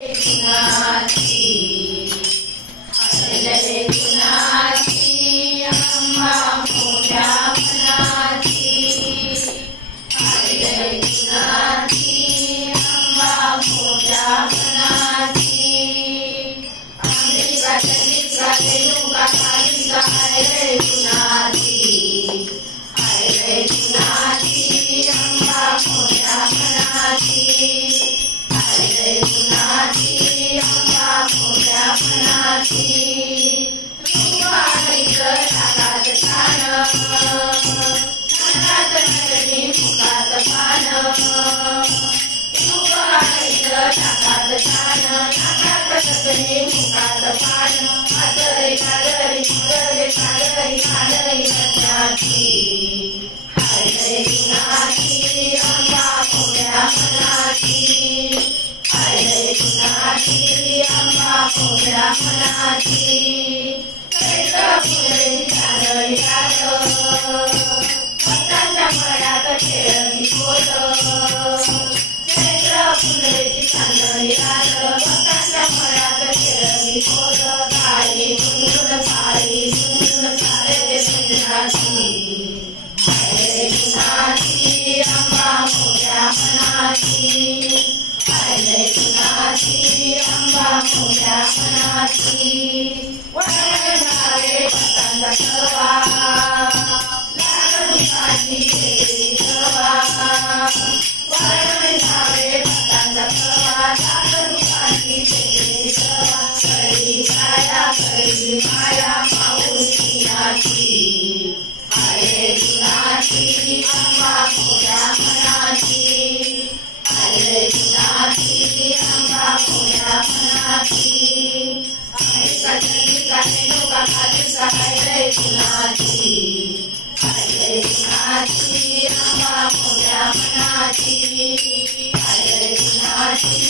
कुणाची हरले कुणाची अंबा मोठ्या मनाची हरले कुणाची अंबा मोठ्या मनाची अमेरिका चंद्रिका रेणुका कालिका हरले कुणाची हरले कुणाची अंबा मोठ्या मनाची हरले कुणाची अंबा मोठ्या मनाची रूपाईचं ढगात छान नाकात नटली मुखात पान रूपाईचं ढगात छान नाकात नटली मुखात पान आदरे कादरी मगरे कादरी कादरी रत्नाची हरले कुणाची अंबा मोठ्या मनाची हरले कुणाची अंबा मोठ्या मनाची चैत्र फुलेली चांदणी रात भक्तांच्या मळ्यात खेळती बोल चैत्र फुलेली चांदणी रात भक्तांच्या मळ्यात खेळती बोल गाई गुणगुण पायी गुणगुण चालते सुंदराची हरले कुणाची अंबा मोठ्या मनाची हरले कुणाची अंबा मोठ्या मनाची वळण झाले पतांचा कवा लागली पाणी केली कवा वळण झाले पतांचा कवा लागली पाणी केली कवा करी माया माऊलीची हरले कुणाची अंबा मोठ्या मनाची हरले कुणाची अंबा मोठ्या मनाची अमेरिका चंद्रिका रेणुका कालिका हरले कुणाची हरले कुणाची अंबा मोठ्या मनाची हरले कुणाची